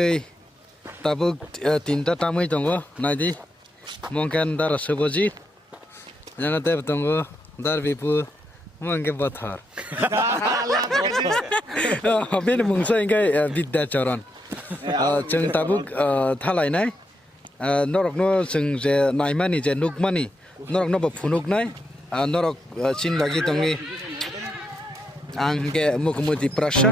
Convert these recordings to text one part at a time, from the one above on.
दै tabuk tinta tamai tongo naidi mungkin dar seboji jangan tep tongo dar bipu mungkin bothar habis mungsa ingkai bidda coron jeng tabuk thalai nai norok no jeng je naimani je nukmani norok no bafunuk nai norok chin lagi tongi angke Mukumu Tiprasa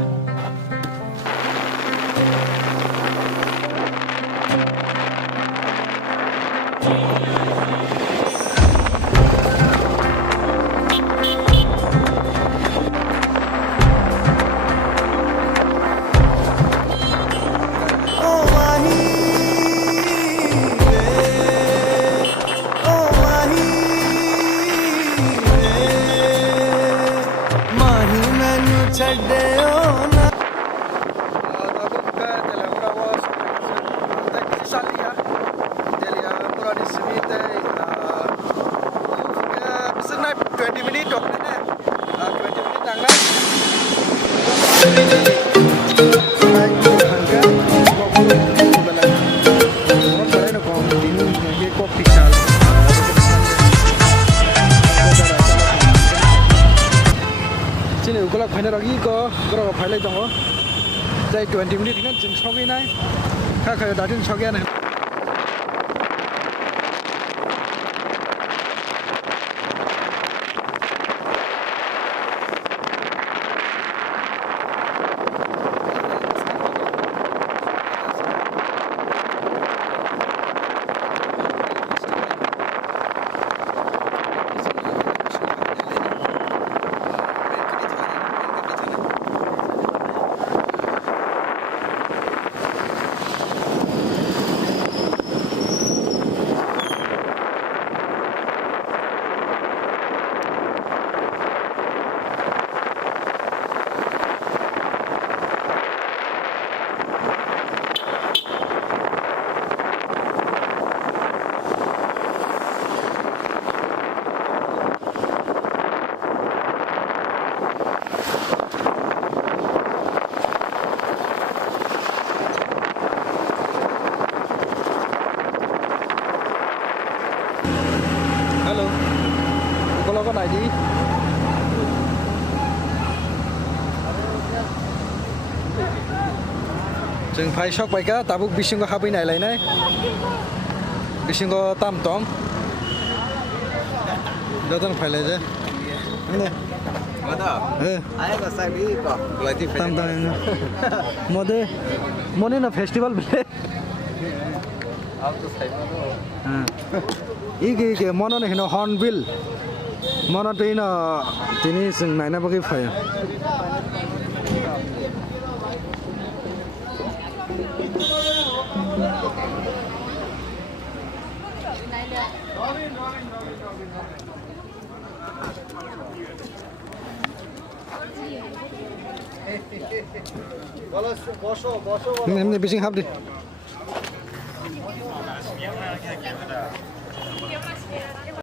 sini ukulak phane ragi ko gro phailai tongo jai 20 minute kan jing sogi nai kha kha dadin sogi na có này đi chừng phải sóc bài cá tabuk bising có hai bên này lại này bising có tam tong đóต้องphải lại chứ này ai có sai bí có lại thì tam tong mode na festival bile आप तो सही हां इके मनो ने हेनो Hornbil mana tu ina tini sing naina bagi faya ini bising hab di